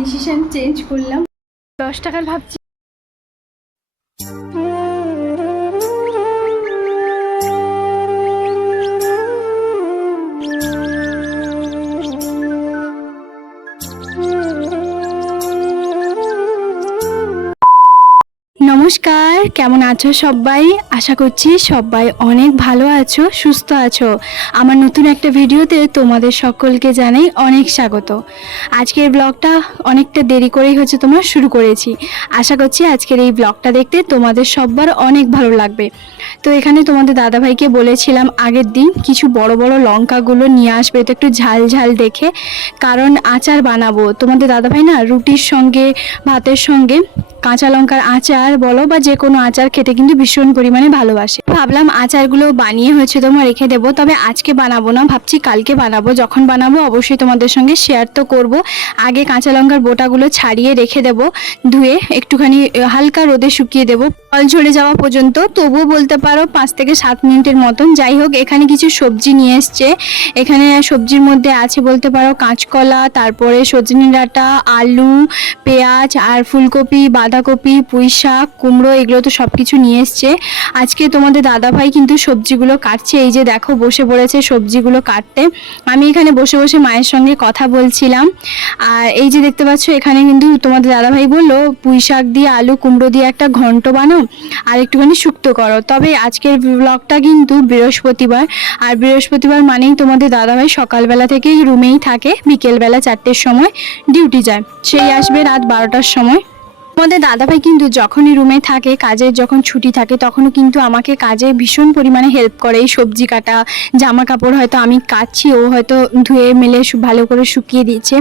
Decision change করলাম। 10 টাকার ভাবছি। নমস্কার, কেমন আছো সবাই? আশা করছি সবাই অনেক ভালো আছো, সুস্থ আছো। আমার নতুন একটা ভিডিওতে তোমাদের সকলকে জানাই অনেক স্বাগত। আজকের ব্লগটা অনেকটা দেরি করেই তোমার শুরু করেছি। আশা করছি আজকের এই ব্লগটা দেখতে তোমাদের সবার অনেক ভালো লাগবে। তো এখানে তোমাদের দাদাভাইকে বলেছিলাম আগের দিন কিছু বড় বড় লঙ্কাগুলো নিয়ে আসবে, তো একটু ঝাল ঝাল দেখে, কারণ আচার বানাবো। তোমাদের দাদাভাই না রুটির সঙ্গে ভাতের সঙ্গে কাঁচা লঙ্কার আচার বলো বা যে কোনো আচার খেতে কিন্তু ভীষণ পরিমাণে ভালোবাসে। ভাবলাম আচারগুলো বানিয়ে তোমার রেখে দেবো, তবে আজকে বানাবো না, ভাবছি কালকে বানাবো। যখন বানাবো অবশ্যই তোমাদের সঙ্গে শেয়ার তো করব। আগে কাঁচা লঙ্কার বোটাগুলো ছাড়িয়ে রেখে দেবো, ধুয়ে একটুখানি হালকা রোদে শুকিয়ে দেবো জল ঝরে যাওয়া পর্যন্ত। তবুও বলতে পারো 5 থেকে 7 মিনিটের মতন। যাই হোক, এখানে কিছু সবজি নিয়ে এসছে। এখানে সবজির মধ্যে আছে বলতে পারো কাঁচকলা, তারপরে সজনে ডাঁটা, আলু, পেঁয়াজ আর ফুলকপি, বাঁধাকপি, পুঁই শাক, কুমড়ো, এগুলো তো সব কিছু নিয়ে এসছে। আজকে তোমাদের দাদাভাই কিন্তু সবজিগুলো কাটছে। এই যে দেখো বসে পড়েছে সবজিগুলো কাটতে। আমি এখানে বসে বসে মায়ের সঙ্গে কথা বলছিলাম। আর এই যে দেখতে পাচ্ছ এখানে কিন্তু তোমাদের দাদাভাই বললো পুঁই শাক দিয়ে আলু কুমড়ো দিয়ে একটা ঘন্ট বানাও আর একটুখানি শুক্তো করো। তবে আজকের ব্লগটা কিন্তু বৃহস্পতিবার, আর বৃহস্পতিবার মানেই তোমাদের দাদাভাই সকালবেলা থেকেই রুমেই থাকে, বিকেলবেলা 4টের সময় ডিউটি যায়, সেই আসবে রাত 12টার সময়। আমাদের দাদাভাই কিন্তু যখনই রুমে থাকে, কাজের যখন ছুটি থাকে, তখনও কিন্তু আমাকে কাজে ভীষণ পরিমাণে হেল্প করে। এই সবজি কাটা, জামা কাপড় হয়তো আমি কাচ্ছি, ও হয়তো ধুয়ে মেলে ভালো করে শুকিয়ে দিচ্ছে।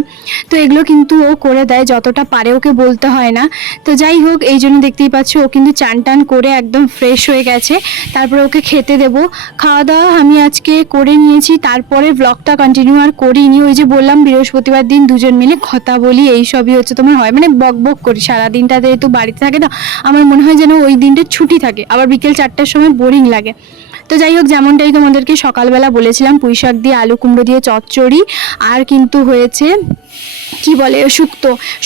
তো এগুলো কিন্তু ও করে দেয় যতটা পারে, ওকে বলতে হয় না। তো যাই হোক, এই জন্য দেখতেই পাচ্ছ ও কিন্তু চান টান করে একদম ফ্রেশ হয়ে গেছে। তারপরে ওকে খেতে দেবো। খাওয়া দাওয়া আমি আজকে করে নিয়েছি, তারপরে ব্লগটা কন্টিনিউ আর করিনি। ওই যে বললাম বৃহস্পতিবার দিন দুজন মিলে কথা বলি, এইসবই তোমার হয়, মানে বক বক করি সারাদিন। যেহেতু বাড়িতে থাকে না, আমার মনে হয় যেন ওই দিনটা ছুটি থাকে, আবার বিকেল 4টার সময় বোরিং লাগে। তো যাই হোক, যেমনটাই তোমাদেরকে সকালবেলা বলেছিলাম, পুঁই শাক দিয়ে আলু কুমড়ো দিয়ে চচ্চড়ি, আর কিন্তু হয়েছে কি বলে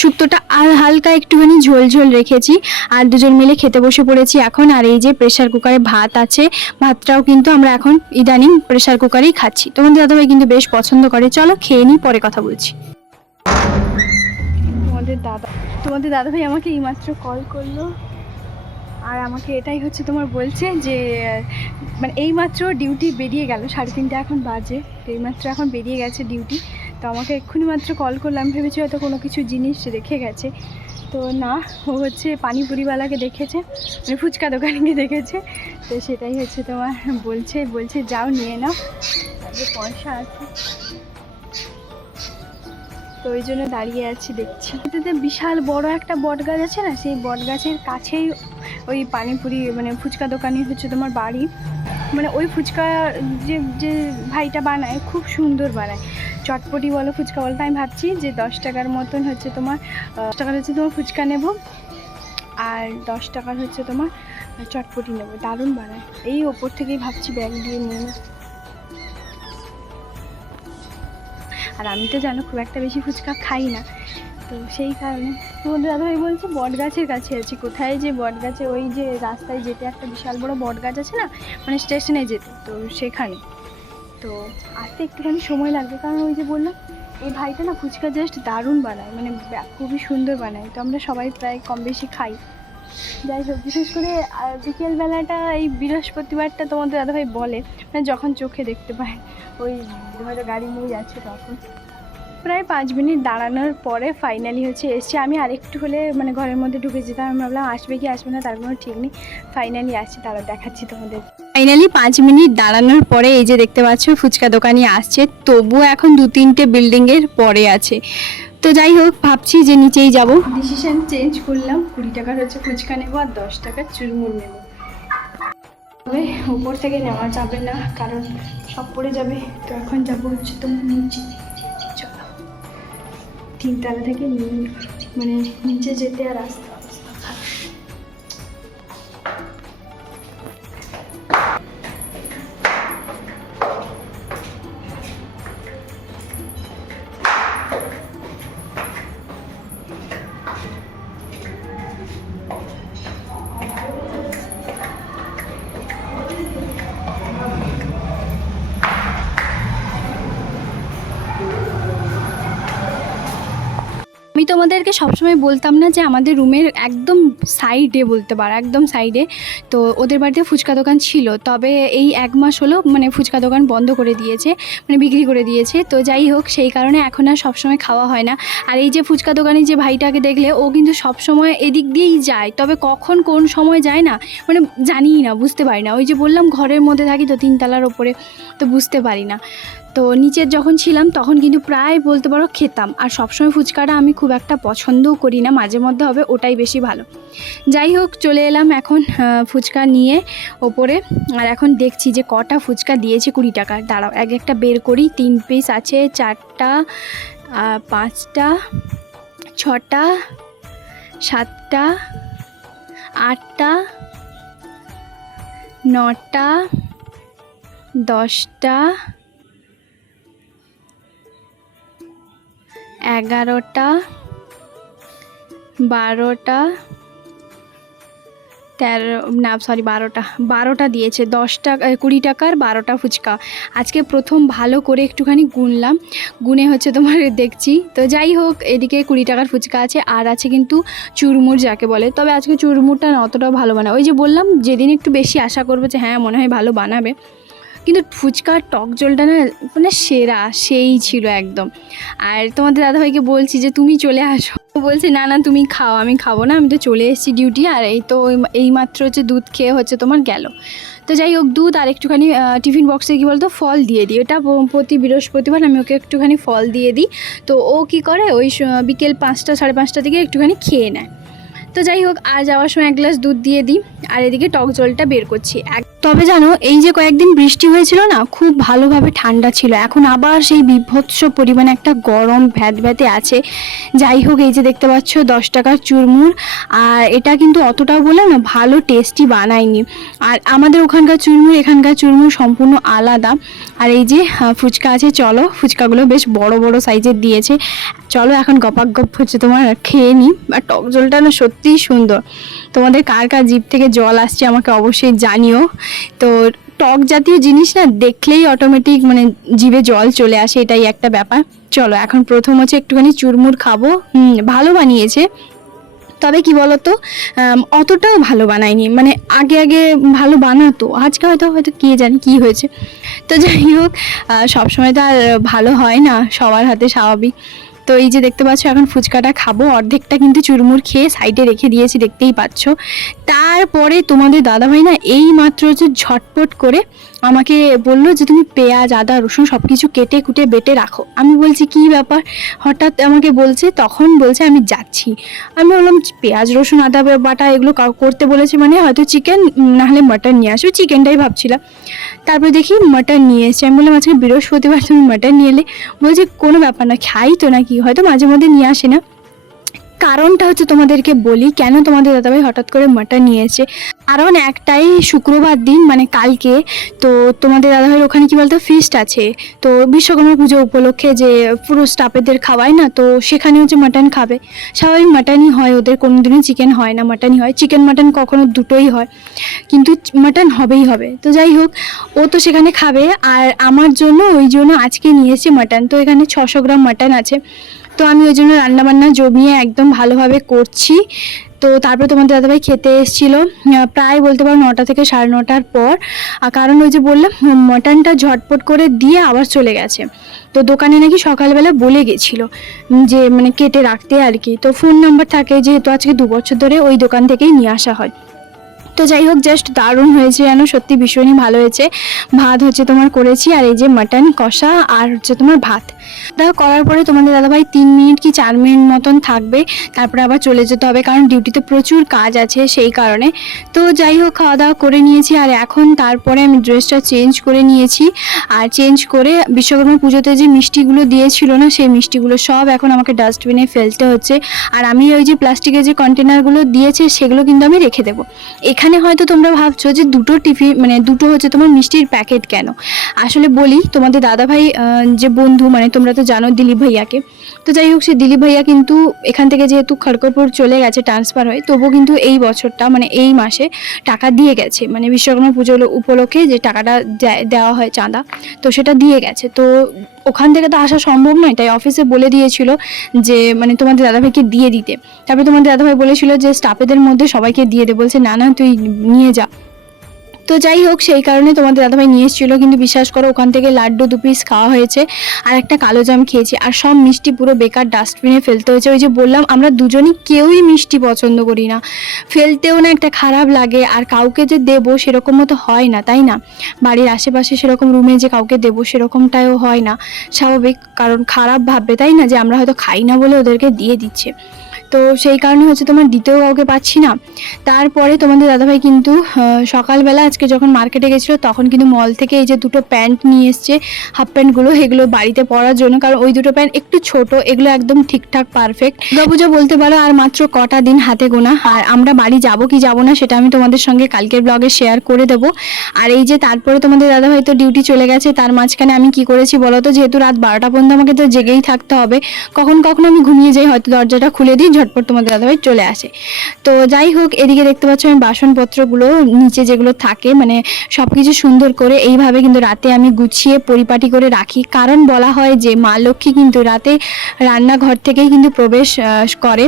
শুক্তোটা আর হালকা একটুখানি ঝোল ঝোল রেখেছি। আর দুজন মিলে খেতে বসে পড়েছি এখন। আর এই যে প্রেসার কুকারে ভাত আছে, ভাতটাও কিন্তু আমরা এখন ইদানিং প্রেসার কুকারেই খাচ্ছি। তোমাদের দাদাভাই কিন্তু বেশ পছন্দ করে। চলো খেয়ে নিই, পরে কথা বলছি। তোমাদের দাদাভাই আমাকে এইমাত্র কল করলো, আর আমাকে এটাই তোমার বলছে যে মানে এইমাত্র ডিউটি বেরিয়ে গেল, 3:30 এখন বাজে, তো এইমাত্র এখন বেরিয়ে গেছে ডিউটি। তো আমাকে এক্ষুনি মাত্র কল করলাম, ভেবেছি হয়তো কোনো কিছু জিনিস রেখে গেছে। তো না, ও পানিপুরিওয়ালাকে দেখেছে, মানে ফুচকা দোকানকে দেখেছে। তো সেটাই তোমার বলছে যাও নিয়ে নাও, তারপরে পয়সা আছে। তো ওই জন্য দাঁড়িয়ে আছি, দেখছি। এটাতে বিশাল বড় একটা বট গাছ আছে না, সেই বট গাছের কাছেই ওই পানিপুরি মানে ফুচকা দোকানই তোমার বাড়ি। মানে ওই ফুচকা যে ভাইটা বানায় খুব সুন্দর বানায়, চটপটি বলো ফুচকা বলো। আমি ভাবছি যে 10 টাকার মতন তোমার 10 টাকার তোমার ফুচকা নেব, আর 10 টাকার তোমার চটপটি নেব। দারুণ বানায়। এই ওপর থেকেই ভাবছি ব্যাগ দিয়ে নিয়ে নেব। আর আমি তো জানো খুব একটা বেশি ফুচকা খাই না, তো সেই কারণে। তোমাদের দাদাভাই বলছে বট গাছের কাছে আছি। কোথায় যে বট গাছে, ওই যে রাস্তায় যেতে একটা বিশাল বড় বট গাছ আছে না, মানে স্টেশনে যেতে, তো সেখানে। তো আসতে একটুখানি সময় লাগবে, কারণ ওই যে বললাম এই ভাইটা না ফুচকা জাস্ট দারুণ বানায়, মানে খুবই সুন্দর বানায়। তো আমরা সবাই প্রায় কম বেশি খাই। যাই হোক, বিশেষ করে বিকেলবেলাটা এই বৃহস্পতিবারটা তোমাদের দাদাভাই বলে, মানে যখন চোখে দেখতে পায়, ওই হয়তো গাড়ি নিয়ে যাচ্ছে তখন। প্রায় 5 মিনিট দাঁড়ানোর পরে ফাইনালি এসছে। আমি আরেকটু হলে মানে ঘরের মধ্যে ঢুকে যেতাম। আমি ভাবলাম আসবে কি আসবে না তার কোনো ঠিক নেই। ফাইনালি আসছে, তারা দেখাচ্ছি তোমাদের। ফাইনালি 5 মিনিট দাঁড়ানোর পরে এই যে দেখতে পাচ্ছ ফুচকা দোকানি আসছে। তবুও এখন 2-3টে বিল্ডিংয়ের পরে আছে। তো যাই হোক, ভাবছি যে নিচেই যাব। ডিসিশন চেঞ্জ করলাম, 20 টাকার ফুচকা নেবো আর 10 টাকার চুরমুর নেব। তবে উপর থেকে নেওয়া যাবে না, কারণ সব পড়ে যাবে। তো এখন যাবো তোমার নিচে। চলো, 3 তলা থেকে মানে নিচে যেতে আর আসতে আমি তোমাদেরকে সবসময় বলতাম না যে আমাদের রুমের একদম সাইডে, বলতে পারো একদম সাইডে, তো ওদের বাড়িতে ফুচকা দোকান ছিল, তবে এই 1 মাস হলো মানে ফুচকা দোকান বন্ধ করে দিয়েছে, মানে বিক্রি করে দিয়েছে। তো যাই হোক, সেই কারণে এখন আর সবসময় খাওয়া হয় না। আর এই যে ফুচকা দোকানে যে ভাইটাকে দেখলে, ও কিন্তু সবসময় এদিক দিয়েই যায়, তবে কখন কোন সময় যায় না মানে জানিই না, বুঝতে পারি না। ওই যে বললাম ঘরের মধ্যে থাকি তো, 3 তলার ওপরে, তো বুঝতে পারি না। তো নিচের যখন ছিলাম তখন কিন্তু প্রায় বলতে পারো খেতাম। আর সবসময় ফুচকাটা আমি খুব একটা পছন্দও করি না, মাঝে মধ্যে হবে, ওটাই বেশি ভালো। যাই হোক, চলে এলাম এখন ফুচকা নিয়ে ওপরে। আর এখন দেখছি যে কটা ফুচকা দিয়েছে 20 টাকার। দাঁড়াও এক একটা বের করি। 3 পিস আছে, 4টা, 5টা, 6টা, 7টা, 8টা, 9টা, 10টা, 11টা, 12টা, 12টা দিয়েছে। 10 টাকা 20 টাকার 12টা ফুচকা। আজকে প্রথম ভালো করে একটুখানি গুনলাম, গুনে হচ্ছে তোমার দেখছি। তো যাই হোক, এদিকে 20 টাকার ফুচকা আছে, আর আছে কিন্তু চুরমুর যাকে বলে। তবে আজকে চুরমুরটা না অতটাও ভালো বানায়। ওই যে বললাম, যেদিন একটু বেশি আশা করবে যে হ্যাঁ মনে হয় ভালো বানাবে, কিন্তু ফুচকার টক জলটা না মানে সেরা, সেই ছিল একদম। আর তোমাদের দাদাভাইকে বলছি যে তুমি চলে আসো, বলছে না না তুমি খাও, আমি খাবো না, আমি তো চলে এসেছি ডিউটি। আর এই তো এই মাত্র হচ্ছে দুধ খেয়ে হচ্ছে তোমার গেল। তো যাই হোক, দুধ আর একটুখানি টিফিন বক্সে কী বলতো ফল দিয়ে দিই। ওটা প্রতি বৃহস্পতিবার আমি ওকে একটুখানি ফল দিয়ে দিই। তো ও কি করে, ওই বিকেল 5টা 5:30 দিকে একটুখানি খেয়ে নেয়। তো যাই হোক, আর যাওয়ার সময় 1 গ্লাস দুধ দিয়ে দিই, আর এদিকে টক জলটা বের করছি। তবে জানো, এই যে কয়েকদিন বৃষ্টি হয়েছিল না, খুব ভালোভাবে ঠান্ডা ছিল। এখন আবার সেই বিভৎস পরিমাণে একটা গরম ভ্যাতে আছে। যাই হোক, এই যে দেখতে পাচ্ছ 10 টাকার চুরমুর, আর এটা কিন্তু অতটাও বলে না ভালো টেস্টি বানায়নি। আর আমাদের ওখানকার চুরমুর এখানকার চুরমুর সম্পূর্ণ আলাদা। আর এই যে ফুচকা আছে, চলো ফুচকাগুলো বেশ বড় বড় সাইজের দিয়েছে। চলো এখন গপাক গপ হচ্ছে তোমার খেয়ে নিই। আর টক জলটা না সত্যিই সুন্দর। তোমাদের কার কার জিভ থেকে জল আসছে আমাকে অবশ্যই জানিও। তো টক জাতীয় জিনিস না দেখলেই অটোমেটিক মানে জিভে জল চলে আসে, এটাই একটা ব্যাপার। চলো এখন প্রথম হচ্ছে একটুখানি চুরমুর খাবো। ভালো বানিয়েছে, তবে কি বলতো অতটাও ভালো বানায়নি। মানে আগে ভালো বানাতো, আজকে হয়তো কে জানি কি হয়েছে। তো যাই হোক, সবসময় তো আর ভালো হয় না সবার হাতে, স্বাভাবিক। তো এই যে দেখতে পাচ্ছ এখন ফুচকাটা খাবো, অর্ধেকটা কিন্তু চুরমুর খেয়ে সাইডে রেখে দিয়েছি, দেখতেই পাচ্ছ। তারপরে তোমাদের দাদাভাই না এই মাত্র হচ্ছে ঝটপট করে আমাকে বললো যে তুমি পেঁয়াজ আদা রসুন সব কিছু কেটে কুটে বেটে রাখো। আমি বলছি কি ব্যাপার, হঠাৎ আমাকে বলছে, তখন বলছে আমি যাচ্ছি। আমি বললাম পেঁয়াজ রসুন আদা বাটা এগুলো করতে বলেছে মানে হয়তো চিকেন নাহলে মাটন নিয়ে আসবে, চিকেনটাই ভাবছিলাম। তারপরে দেখি মাটন নিয়ে এসছে। আমি বললাম আজকে বৃহস্পতিবার তুমি মাটন নিয়ে এলে? বলছে কোনো ব্যাপার না, খাই তো নাকি, হয়তো মাঝে মধ্যে নিয়ে আসে না। কারণটা হচ্ছে তোমাদেরকে বলি, কেন তোমাদের দাদাভাই হঠাৎ করে মাটন নিয়েছে। কারণ একটাই, শুক্রবার দিন মানে কালকে তো তোমাদের দাদাভাইয়ের ওখানে কি বলতো ফিস্ট আছে। তো বিশ্বকর্মা পুজো উপলক্ষে যে পুরো স্টাফেদের খাওয়ায় না, তো সেখানে হচ্ছে মাটন খাবে। স্বাভাবিক মাটনই হয় ওদের, কোনোদিনই চিকেন হয় না, মাটনই হয়। চিকেন মাটন কখনো দুটোই হয়, কিন্তু মাটন হবেই হবে। তো যাই হোক, ও তো সেখানে খাবে, আর আমার জন্য ওই জন্য আজকে নিয়ে এসেছে মাটন। তো এখানে 600 গ্রাম মাটন আছে। তো আমি ওই জন্য রান্নাবান্না জমিয়ে একদম ভালোভাবে করছি। তো তারপরে তোমাদের দাদাভাই খেতে এসেছিলো প্রায় বলতে পারো 9টা থেকে 9:30টার পর। কারণ ওই যে বললাম মাটনটা ঝটপট করে দিয়ে আবার চলে গেছে। তো দোকানে নাকি সকালবেলা বলে গেছিলো যে মানে কেটে রাখতে আর কি। তো ফোন নাম্বার থাকে, যেহেতু আজকে 2 বছর ধরে ওই দোকান থেকেই নিয়ে আসা হয়। তো যাই হোক, জাস্ট দারুণ হয়েছে যেন, সত্যি ভীষণই ভালো হয়েছে। ভাত হচ্ছে তোমার করেছি, আর এই যে মাটন কষা, আর হচ্ছে তোমার ভাত। দেখো করার পরে তোমাদের দাদাভাই 3 মিনিট কি 4 মিনিট মতন থাকবে, তারপরে আবার চলে যেতে হবে, কারণ ডিউটিতে প্রচুর কাজ আছে সেই কারণে। তো যাই হোক, খাওয়া দাওয়া করে নিয়েছি, আর এখন তারপরে আমি ড্রেসটা চেঞ্জ করে নিয়েছি। আর চেঞ্জ করে বিশ্বকর্মা পুজোতে যে মিষ্টিগুলো দিয়েছিল না, সেই মিষ্টিগুলো সব এখন আমাকে ডাস্টবিনে ফেলতে হচ্ছে। আর আমি ওই যে প্লাস্টিকের যে কন্টেনারগুলো দিয়েছে সেগুলো কিন্তু আমি রেখে দেবো। এখানে হয়তো তোমরা ভাবছো যে দুটো টিফিন মানে দুটো হচ্ছে তোমার মিষ্টির প্যাকেট কেন। আসলে বলি, তোমাদের দাদাভাই যে বন্ধু মানে তোমরা তো জানো দিলীপ ভাইয়াকে। তো যাই হোক, সে দিলীপ ভাইয়া কিন্তু এখান থেকে যেহেতু খড়গপুর চলে গেছে ট্রান্সফার হয়ে, তবুও কিন্তু এই বছরটা মানে এই মাসে টাকা দিয়ে গেছে, মানে বিশ্বকর্মা পুজো উপলক্ষে যে টাকাটা দেওয়া হয় চাঁদা, তো সেটা দিয়ে গেছে। তো ওখান থেকে তো আসা সম্ভব নয়, তাই অফিসে বলে দিয়েছিল যে মানে তোমাদের দাদাভাইকে দিয়ে দিতে। তারপরে তোমাদের দাদাভাই বলেছিল যে স্টাফেদের মধ্যে সবাইকে দিয়ে দে, বলছে না না তুই নিয়ে যা। তো যাই হোক, সেই কারণে তোমাদের দাদাভাই নিয়ে এসেছিলো, কিন্তু বিশ্বাস করো ওখান থেকে লাড্ডু 2 পিস খাওয়া হয়েছে আর একটা কালো জাম খেয়েছি, আর সব মিষ্টি পুরো বেকার ডাস্টবিনে ফেলতে হয়েছে। ওই যে বললাম আমরা দুজনই কেউই মিষ্টি পছন্দ করি না, ফেলতেও না একটা খারাপ লাগে, আর কাউকে যে দেবো সেরকম মতো হয় না, তাই না? বাড়ির আশেপাশে সেরকম রুমে যে কাউকে দেবো সেরকমটাও হয় না, স্বাভাবিক, কারণ খারাপ ভাববে তাই না, যে আমরা হয়তো খাই না বলে ওদেরকে দিয়ে দিচ্ছে। তো সেই কারণে হচ্ছে তোমার দিতেও কাউকে পাচ্ছি না। তারপরে তোমাদের দাদাভাই কিন্তু সকালবেলা আজকে যখন মার্কেটে গেছিলো তখন কিন্তু মল থেকে এই যে 2টো প্যান্ট নিয়ে এসছে, হাফ প্যান্টগুলো, এগুলো বাড়িতে পরার জন্য, কারণ ওই 2টো প্যান্ট একটু ছোট, এগুলো একদম ঠিকঠাক পারফেক্ট। দুর্গাপুজো বলতে পারো আর মাত্র কটা দিন হাতে গোনা, আর আমরা বাড়ি যাব কি যাব না সেটা আমি তোমাদের সঙ্গে কালকের ব্লগে শেয়ার করে দেবো। আর এই যে তারপরে তোমাদের দাদাভাই তো ডিউটি চলে গেছে, তার মাঝখানে আমি কি করেছি বলো তো, যেহেতু রাত 12টা পর্যন্ত আমাকে তো জেগেই থাকতে হবে, কখনো আমি ঘুমিয়ে যাই, হয়তো দরজাটা খুলে দিই, ঝটপট তোমাদের দাদাভাই চলে আসে। তো যাই হোক, এদিকে দেখতে পাচ্ছ আমি বাসনপত্রগুলো নিচে যেগুলো থাকে মানে সব কিছু সুন্দর করে এইভাবে কিন্তু রাতে আমি গুছিয়ে পরিপাটি করে রাখি, কারণ বলা হয় যে মা লক্ষ্মী কিন্তু রাতে রান্নাঘর থেকেই কিন্তু প্রবেশ করে।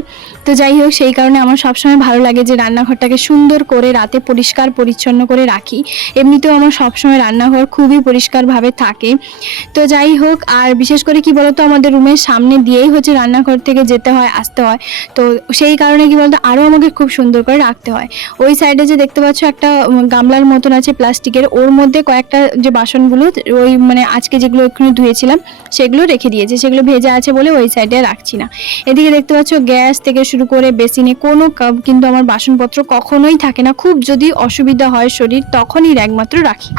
তো যাই হোক, সেই কারণে আমার সবসময় ভালো লাগে যে রান্নাঘরটাকে সুন্দর করে রাতে পরিষ্কার পরিচ্ছন্ন করে রাখি। এমনিতেও আমার সবসময় রান্নাঘর খুবই পরিষ্কারভাবে থাকে। তো যাই হোক, আর বিশেষ করে কি বলতো, আমাদের রুমের সামনে দিয়েই হচ্ছে রান্নাঘর থেকে যেতে হয় আসতে হয়, তো সেই কারণে কি বলতো আরও আমাকে খুব সুন্দর করে রাখতে হয়। ওই সাইডে যে দেখতে পাচ্ছ একটা গামলার মতন আছে প্লাস্টিকের, ওর মধ্যে কয়েকটা যে বাসনগুলো ওই মানে আজকে যেগুলো ওখানে ধুয়েছিলাম সেগুলো রেখে দিয়েছে, সেগুলো ভেজা আছে বলে ওই সাইডে রাখছি না। এদিকে দেখতে পাচ্ছ গ্যাস থেকে শুরু করে বেসিনে কোনো কিন্তু আমার বাসনপত্র কখনোই থাকে না, খুব যদি অসুবিধা হয় শরীর তখনই একমাত্র রাখি।